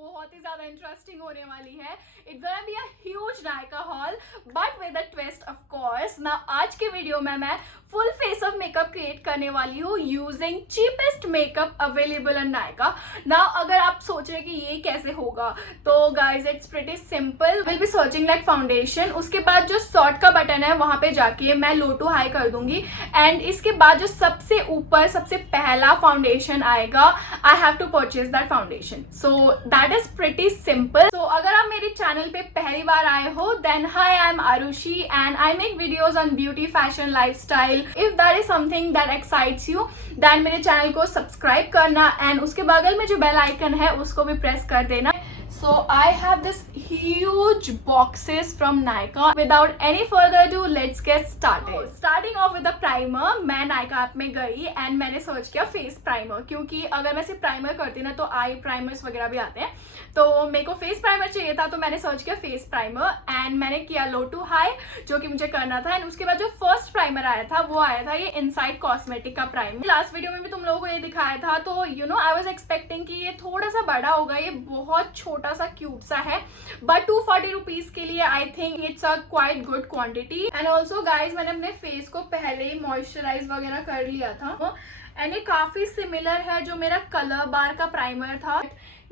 बहुत ही ज्यादा इंटरेस्टिंग होने वाली है. It's gonna be a huge Nykaa haul, but with a twist of course. Now आज के वीडियो में मैं full face of makeup create करने वाली हूँ using cheapest makeup available in Nykaa. Now अगर आप सोच रहे कि ये कैसे होगा, तो guys it's pretty simple. Will be searching like foundation. उसके बाद जो सॉर्ट का बटन है वहां पे जाके मैं लो टू हाई कर दूंगी. एंड इसके बाद जो सबसे ऊपर सबसे पहला फाउंडेशन आएगा, I have to purchase that foundation. So that is pretty simple. So अगर आप मेरे चैनल पे पहली बार आए हो, then hi, I am Aarushi and I make videos on beauty, fashion, lifestyle. If that is something that excites you, then मेरे channel को सब्सक्राइब करना एंड उसके बगल में जो बेल आइकन है उसको भी प्रेस कर देना. So I have this huge boxes from Nykaa. Without any further ado, let's get started. Starting off with the primer. मैं Nykaa ऐप में गई एंड मैंने सर्च किया फेस प्राइमर, क्योंकि अगर मैं सिर्फ प्राइमर करती ना तो आई प्राइमर्स वगैरह भी आते हैं. तो मेरे को फेस प्राइमर चाहिए था, तो मैंने सर्च किया फेस प्राइमर एंड मैंने किया लो टू हाई, जो कि मुझे करना था. एंड उसके बाद जो फर्स्ट प्राइमर आया था वो आया था ये इनसाइड कॉस्मेटिक का प्राइमर. लास्ट वीडियो में भी तुम लोगों को ये दिखाया था, तो you know I was expecting कि ये थोड़ा सा बड़ा होगा. ये बहुत छोटा सा क्यूट सा है, बट 240 रुपीज के लिए आई think it's a quite good quantity. And also guys मैंने अपने फेस को पहले ही मॉइस्चराइज वगैरह कर लिया था एंड ये काफी सिमिलर है जो मेरा कलर बार का प्राइमर था.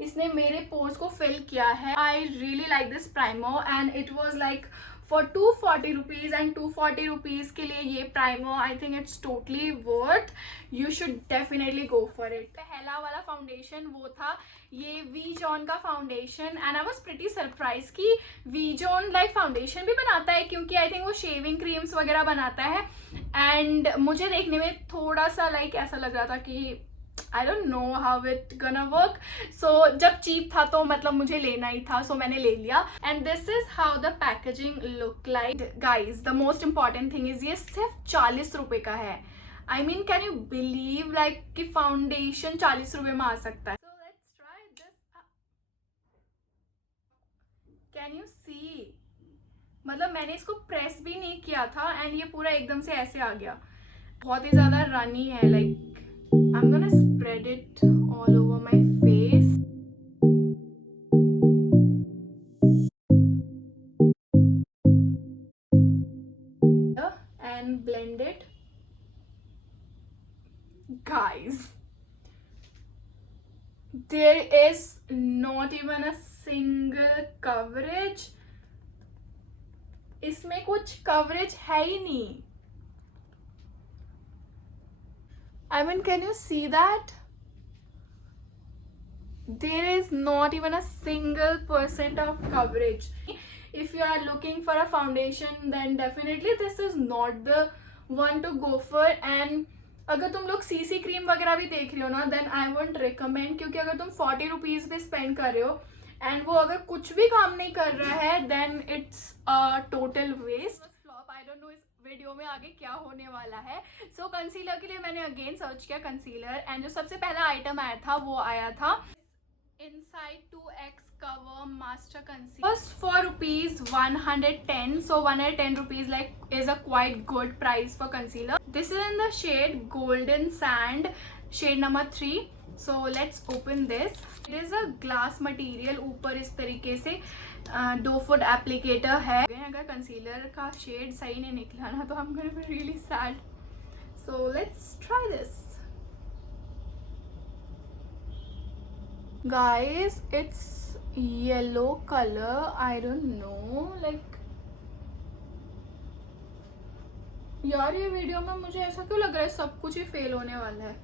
इसने मेरे पोर्स को फिल किया है. I really like this primer and it was like for 240 rupees. And 240 रुपीज के लिए ये प्राइमर आई think it's totally worth. You should definitely go for it. पहला वाला फाउंडेशन वो था ये वी जॉन का foundation and I was pretty surprise कि वी जॉन लाइक फाउंडेशन भी बनाता है, क्योंकि आई थिंक वो शेविंग क्रीम्स वगैरह बनाता है. एंड मुझे देखने में थोड़ा सा लाइक ऐसा लग रहा था कि I don't know how it gonna work. So जब चीप था तो मतलब मुझे लेना ही था, so मैंने ले लिया. And this is how the packaging look like. Guys, the most important thing is ये सिर्फ 40 रुपए का है. I mean, can you believe like कि फाउंडेशन 40 रुपए में आ सकता है. So let's try this. Can you see? मतलब मैंने इसको प्रेस भी नहीं किया था एंड ये पूरा एकदम से ऐसे आ गया. बहुत ही ज्यादा रनी है. Like I'm gonna spread it all over my face. And blend it. Guys, there is not even a single coverage. इसमें कुछ कवरेज है ही नहीं. I mean, can you see that? There is not even a single % of coverage. If you are looking for a foundation, then definitely this is not the one to go for. And अगर तुम लोग CC cream वगैरह भी देख रहे हो ना, then I won't recommend, क्योंकि अगर तुम 40 रुपीज पे स्पेंड कर रहे हो एंड वो अगर कुछ भी काम नहीं कर रहा है, then it's a total waste. Flop, I don't know इस वीडियो में आगे क्या होने वाला है. सो कंसीलर के लिए मैंने अगेन सर्च किया कंसीलर एंड जो सबसे पहला आइटम आया था वो आया था inside 2x cover master concealer. Was for rupees 110. So 110 rupees like is a quite good price for concealer. This is in the shade golden sand, shade number 3. So let's open this. It is a glass material. ऊपर इस तरीके से dough food applicator है. अगर कंसीलर का शेड सही नहीं निकला ना तो I'm gonna be really sad. So let's try this. Guys, it's yellow color. I don't know like यार ये वीडियो में मुझे ऐसा क्यों लग रहा है सब कुछ ही फेल होने वाला है.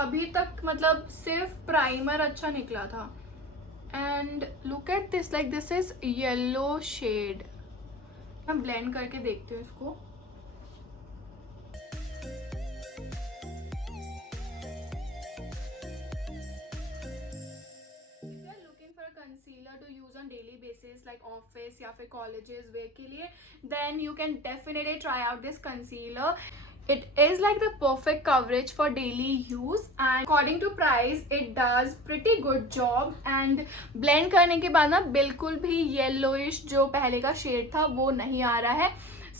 अभी तक मतलब सिर्फ प्राइमर अच्छा निकला था. And look at this, like this is yellow shade. मैं ब्लेंड करके देखती हूँ इसको. Concealer to use on daily basis like office या फिर कॉलेजेस वेयर के लिए, then you can definitely try out this concealer. It is like the perfect coverage for daily use and according to price it does pretty good job. And blend करने के बाद ना बिल्कुल भी yellowish जो पहले का shade था वो नहीं आ रहा है.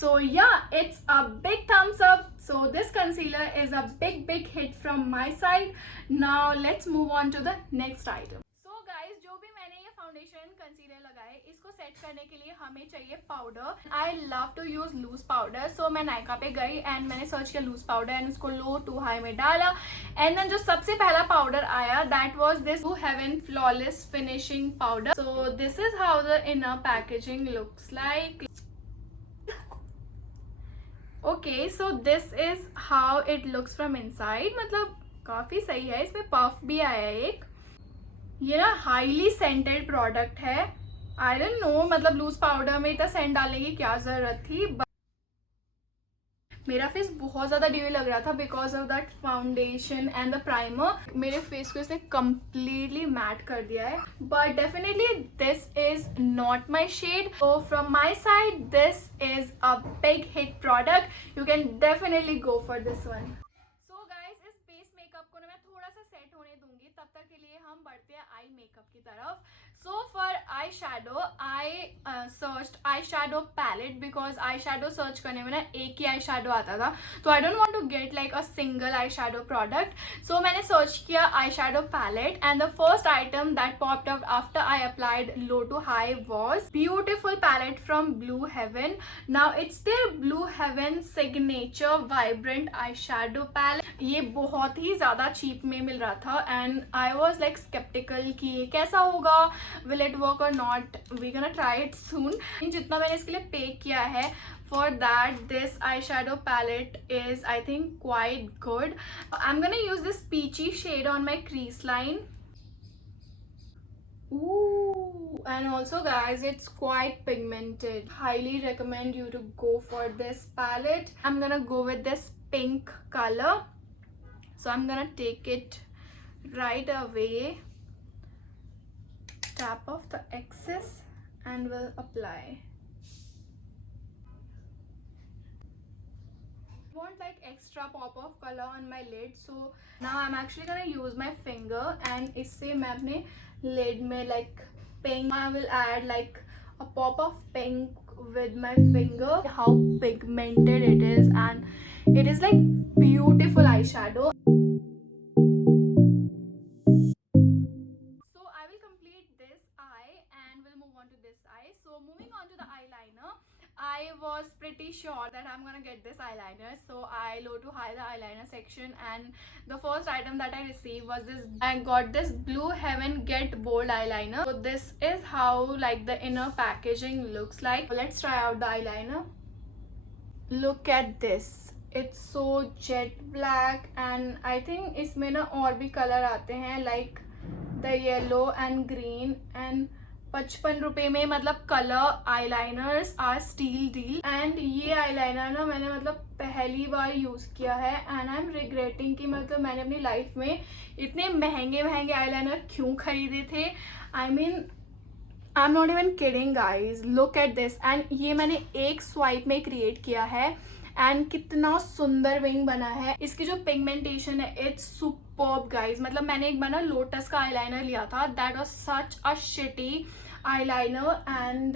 So yeah, it's a big thumbs up. So this concealer is a big hit from my side. Now let's move on to the next item. So guys, जो भी कंसीलर लगाए, इसको सेट करने के लिए हमें चाहिए powder. I love to use loose powder, so मैं नायका पे गई एंड मैंने सर्च किया लूज पाउडर एंड उसको लो टू हाई में डाला एंड देन जो सबसे पहला पाउडर आया that was this blue heaven flawless finishing powder. So this is how the inner packaging looks like. Okay, so this is how it looks from inside. मतलब काफी सही है, इसमें पफ भी आया है एक। ये ना हाईली सेंटेड प्रोडक्ट है। आई डोंट नो, मतलब लूज पाउडर में इतना सेंट डालने की क्या जरूरत थी। मेरा फेस बहुत ज़्यादा ड्यूई लग रहा था because of that foundation and the primer. मेरे फेस को इसने कम्प्लीटली मैट कर दिया है, but definitely this is not my shade. So from my side this is a big hit product, you can definitely go for this one. So guys, इस base makeup को ना मैं थोड़ा सा सेट होने दूंगी, तब तक के लिए हम बढ़ते हैं आई मेकअप की तरफ। So for eye shadow I searched eye shadow palette because eye shadow search करने में ना एक ही आई शेडो आता था, तो I don't want to get like a single eye shadow product. So मैंने सर्च किया eye shadow palette and the first item that popped up after I applied low to high was beautiful palette from Blue Heaven. Now it's their Blue Heaven signature vibrant eye shadow palette. ये बहुत ही ज़्यादा cheap में मिल रहा था and I was like sceptical कि ये कैसा होगा, विल इट वर्क और not, we gonna try it soon. जितना मैंने इसके लिए पे किया है for that this eye shadow palette is I think quite good. I am gonna use this peachy shade on my crease line. Ooh, and also guys, it's quite pigmented. Highly recommend you to go for this palette. I'm gonna go with this pink color, so I'm gonna take it right away, tap off the excess and we'll apply. Want like extra pop of color on my lid, so now I'm actually gonna use my finger and इससे मैं अपने lid में like pink, I will add like a pop of pink with my finger. How pigmented it is and it is like beautiful eyeshadow. So I will complete this eye and we'll move on to this eye. So moving on to the eyeliner, I was pretty sure that I'm gonna get this eyeliner, so I low to high the eyeliner section and the first item that I received was this. I got this Blue Heaven Get Bold eyeliner. So this is how like the inner packaging looks like. Let's try out the eyeliner. Look at this, it's so jet black and I think इसमें ना और भी कलर आते हैं like the yellow and green and 55 रुपये में मतलब colour eyeliners are still deal. And ये आईलाइनर ना मैंने मतलब पहली बार यूज़ किया है एंड आई एम रिग्रेटिंग कि मतलब मैंने अपनी लाइफ में इतने महंगे महंगे आईलाइनर क्यों खरीदे थे। I mean I am not even kidding guys, look at this. And ये मैंने एक स्वाइप में क्रिएट किया है एंड कितना सुंदर विंग बना है। इसकी जो पिगमेंटेशन है इट्स सुपर्ब गाइज। मतलब मैंने एक बार ना लोटस का आईलाइनर लिया था, that was such a shitty eyeliner and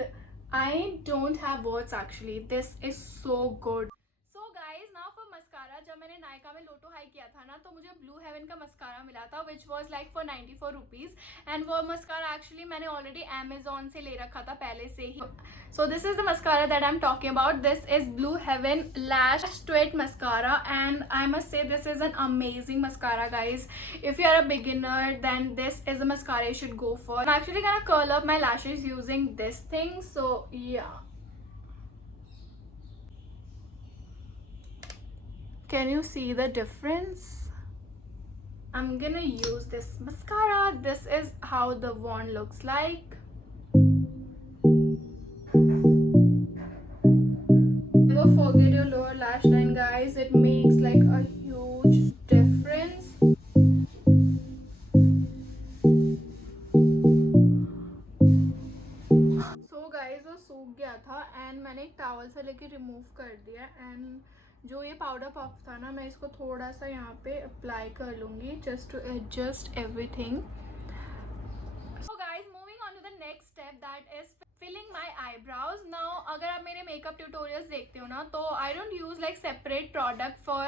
I don't have words actually, this is so good. So guys, now for mascara, जब मैंने नायका में लोटो हाई किया था ना तो मुझे ब्लू हेवन का मस्कारा मिला था which was like for 94 rupees and वो मस्कारा actually मैंने already Amazon से ले रखा था पहले से ही। So this is the mascara that I'm talking about. This is Blue Heaven Lash Twist Mascara and I must say this is an amazing mascara guys. If you are a beginner then this is a mascara you should go for. I'm actually gonna curl up my lashes using this thing, so yeah. Can you see the difference? I'm gonna use this mascara. This is how the wand looks like. Never forget your lower lash line guys, it makes like a huge difference. So guys, वो सूख गया था एंड मैंने एक टॉवल से लेके रिमूव कर दिया एंड जो ये पाउडर पफ था ना मैं इसको थोड़ा सा यहाँ पे अप्लाई कर लूँगी just to adjust everything. So guys, moving on to the next step, that is filling my eyebrows. Now अगर आप मेरे मेकअप ट्यूटोरियल्स देखते हो ना तो I don't use like separate product for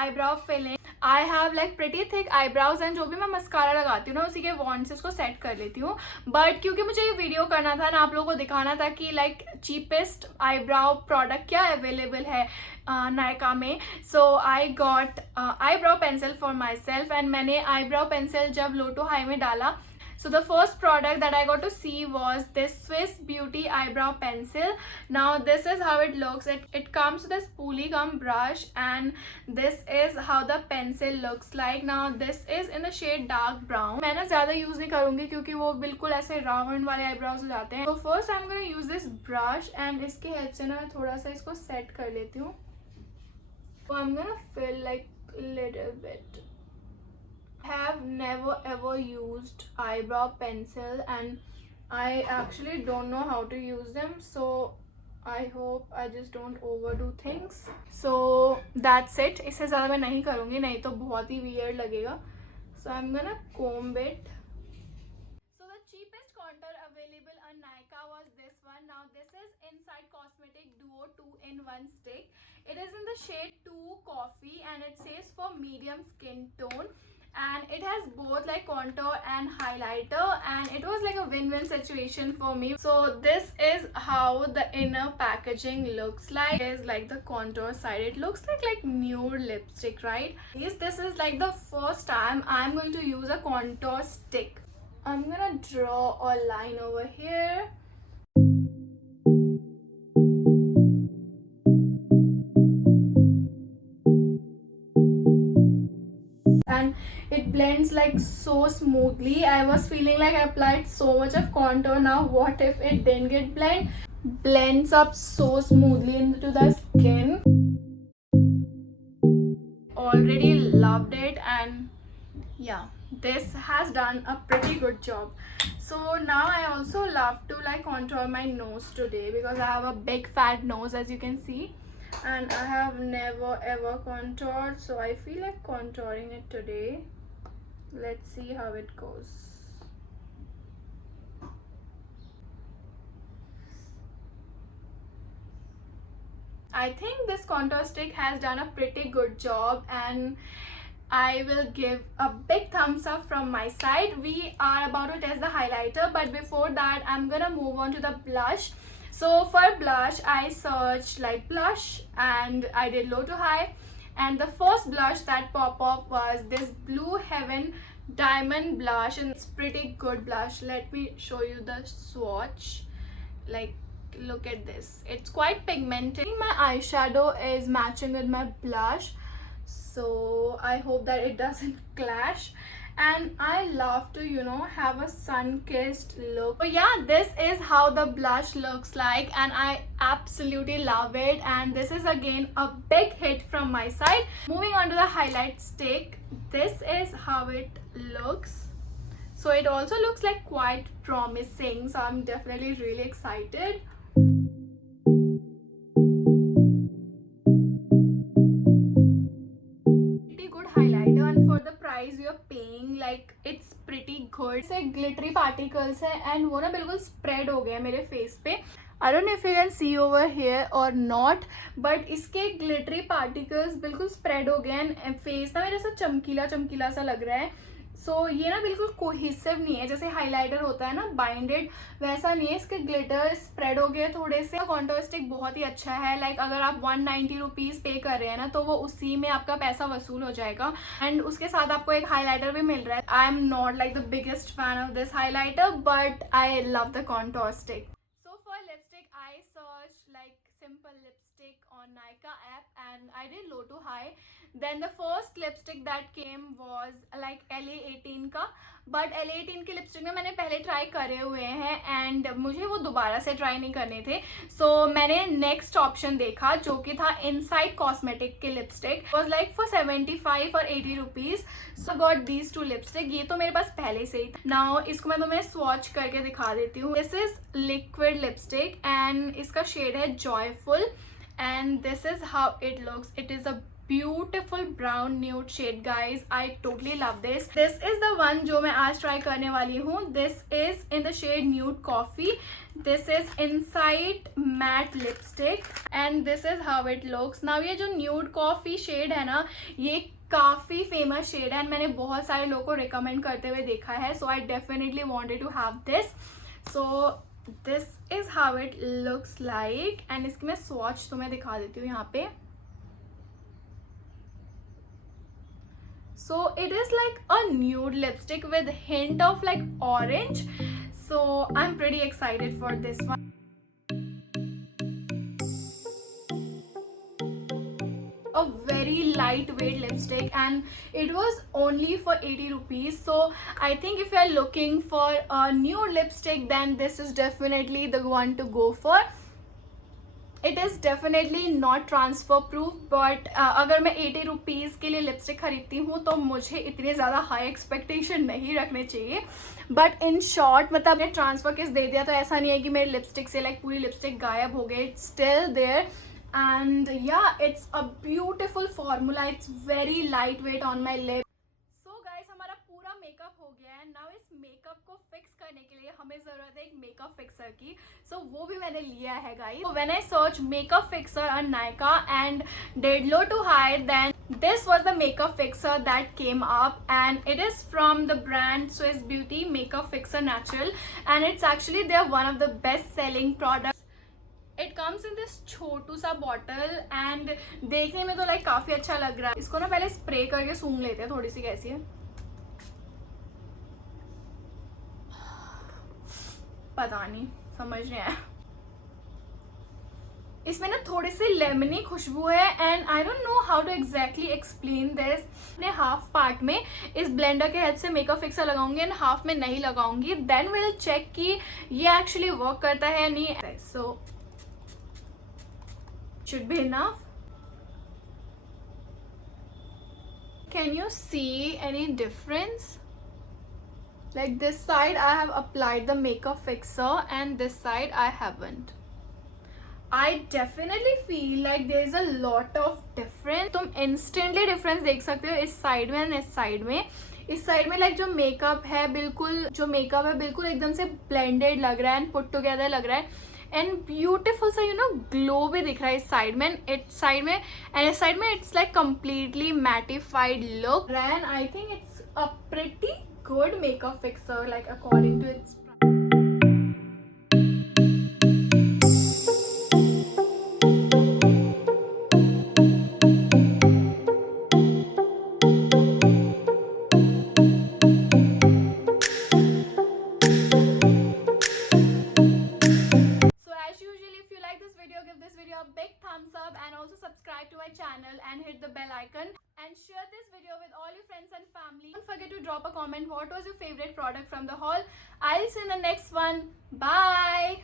eyebrow filling. I have like pretty thick eyebrows and जो भी मैं मस्कारा लगाती हूँ ना उसी के वॉन्ट से उसको सेट कर लेती हूँ. बट क्योंकि मुझे ये वीडियो करना था ना, आप लोगों को दिखाना था कि लाइक चीपेस्ट आईब्राउ प्रोडक्ट क्या अवेलेबल है नायका में. So I got eyebrow pencil for my सेल्फ एंड मैंने आईब्राउ पेंसिल जब लो टू हाई में डाला. So the first product that I got to see was this Swiss Beauty eyebrow pencil. Now this is how it looks. It comes with a spoolie gum brush and this is how the pencil looks like. Now this is in the shade dark brown. मैं ना ज़्यादा यूज़ नहीं करूँगी क्योंकि वो बिल्कुल ऐसे राउंड वाले आईब्राउज हो जाते हैं. So first I'm gonna use this brush and इसकी हेल्प से ना मैं थोड़ा सा इसको सेट कर लेती हूँ. So I'm gonna fill like a little bit. Have never ever used eyebrow pencil and I actually don't know how to use them, so I hope I just don't overdo things. So that's it. इससे ज़्यादा मैं नहीं करूँगी, नहीं तो बहुत ही weird लगेगा. So I'm gonna comb it. So the cheapest contour available on Nykaa was this one. Now this is Inside Cosmetic Duo 2-in-1 stick. It is in the shade 2 Coffee and it says for medium skin tone. And it has both like contour and highlighter and it was like a win-win situation for me. So this is how the inner packaging looks like. It is like the contour side. It looks like nude lipstick, right? Yes, this is like the first time I'm going to use a contour stick. I'm gonna draw a line over here. And it blends like so smoothly. I was feeling like I applied so much of contour. Now what if it didn't get blends up so smoothly into the skin. Already loved it and yeah, this has done a pretty good job. So now I also love to like contour my nose today because I have a big fat nose, as you can see, and I have never ever contoured, so I feel like contouring it today. Let's see how it goes. I think this contour stick has done a pretty good job and I will give a big thumbs up from my side. We are about to test the highlighter, but before that I'm gonna move on to the blush. So for blush I searched like blush and I did low to high, and the first blush that popped up was this Blue Heaven Diamond blush, and it's pretty good blush. Let me show you the swatch. Like, look at this, it's quite pigmented. My eyeshadow is matching with my blush, so I hope that it doesn't clash. And I love to, you know, have a sun-kissed look. But yeah, this is how the blush looks like and I absolutely love it, and this is again a big hit from my side. Moving on to the highlight stick, this is how it looks. So it also looks like quite promising, so I'm definitely really excited. Pretty good highlighter, and for the price you're paying, like it's pretty good. से glittery particles है and वो ना बिल्कुल spread हो गया मेरे face पे. I don't know if you can see over here or not, but इसके glittery particles बिल्कुल spread हो गए and face ना मेरे साथ चमकीला चमकीला सा लग रहा है. सो ये ना बिल्कुल कोहिसिव नहीं है, जैसे हाइलाइटर होता है ना बाइंडेड, वैसा नहीं है. इसके ग्लिटर स्प्रेड हो गए थोड़े से. कॉन्टोर स्टिक बहुत ही अच्छा है. लाइक अगर आप 190 रुपीज़ पे कर रहे हैं ना तो वो उसी में आपका पैसा वसूल हो जाएगा. एंड उसके साथ आपको एक हाइलाइटर भी मिल रहा है. I am not like the biggest fan of this highlighter, but I love the contour stick. So for lipstick I search like simple lipstick on Nykaa app and I did low to high. Then the first lipstick that came was like LA18 का, but LA18 के लिपस्टिक में मैंने पहले ट्राई करे हुए हैं एंड मुझे वो दोबारा से ट्राई नहीं करने थे. सो मैंने नेक्स्ट ऑप्शन देखा जो कि था इनसाइड कॉस्मेटिक के लिपस्टिक. वॉज लाइक फॉर 75 और 80 रुपीज़. सो गॉट दीज टू लिपस्टिक. ये तो मेरे पास पहले से ही था. नाउ इसको मैं तुम्हें स्वॉच करके दिखा देती हूँ. This is liquid lipstick and इसका शेड है joyful and this is how it looks. It is a beautiful brown nude shade, guys. I totally love this. This is the one जो मैं आज try करने वाली हूँ. This is in the shade nude coffee. This is inside matte lipstick and this is how it looks. Now ये जो nude coffee shade है ना, ये काफ़ी फेमस शेड है एंड मैंने बहुत सारे लोगों को रिकमेंड करते हुए देखा है, so I definitely wanted to have this. So this is how it looks like and इसकी मैं स्वॉच तुम्हें दिखा देती हूँ यहाँ पे. So it is like a nude lipstick with hint of like orange. So I'm pretty excited for this one. A very lightweight lipstick and it was only for 80 rupees. So I think if you are looking for a nude lipstick, then this is definitely the one to go for. It is definitely not transfer proof, but अगर मैं 80 रुपीज़ के लिए लिपस्टिक खरीदती हूँ तो मुझे इतने ज़्यादा हाई एक्सपेक्टेशन नहीं रखने चाहिए. बट इन शॉर्ट मतलब मैंने ट्रांसफ़र किस दे दिया तो ऐसा नहीं है कि मेरे लिपस्टिक से लाइक पूरी लिपस्टिक गायब हो गई. इट्स स्टिल देयर एंड या it's a beautiful formula. It's very light weight on my lip. हमारा पूरा मेकअप हो गया है. नाउ इस मेकअप को फिक्स करने के लिए हमें ज़रूरत है एक मेकअप फिक्सर की. सो वो भी मैंने लिया है guys. So when I search makeup fixer on Nykaa and did low to high, then this was the makeup fixer that came up and it is from the brand Swiss Beauty Makeup Fixer Natural and it's actually they're one of the best selling products. It comes in this छोटू सा bottle and देखने में तो लाइक काफ़ी अच्छा लग रहा है. इसको ना पहले स्प्रे करके सूंघ लेते हैं थोड़ी सी कैसी है. पता नहीं, समझ नहीं आया. इसमें ना थोड़ी सी लेमनी खुशबू है and I don't know how to exactly explain this. मैं हाफ पार्ट में इस ब्लेंडर के हेल्प से मेकअप फिक्सर लगाऊंगी एंड हाफ में नहीं लगाऊंगी. देन विल चेक कि ये एक्चुअली वर्क करता है या नहीं. सो should be enough. Can you see any difference? Like this side I have applied the makeup fixer and this side I haven't. I definitely feel like there is a lot of difference. तुम instantly difference देख सकते हो इस side में and इस side में. इस side में लाइक जो मेकअप है बिल्कुल एकदम से ब्लेंडेड लग रहा है एंड पुट टुगेदर लग रहा है एंड ब्यूटिफुल सा ग्लो भी दिख रहा है इस साइड में. इस साइड में it's like completely mattified look and I think it's a pretty good makeup fixer like according to it's. Give this video a big thumbs up and also subscribe to my channel and hit the bell icon and share this video with all your friends and family. Don't forget to drop a comment what was your favorite product from the haul. I'll see you in the next one. Bye.